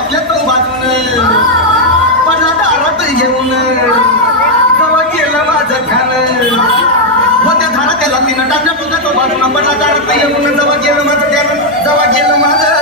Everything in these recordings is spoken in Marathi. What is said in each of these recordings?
आपल्या तो बाजून पडला दारात घेऊन जवळ गेलं माझं खान व त्या झाडा त्याला तिनं टाकल्या तुझ्या तो बाजूला पडला दारात येऊन जवळ गेलं माझं त्यानं जवळ गेलं माझं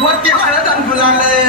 वरती हळद आणू लागलंय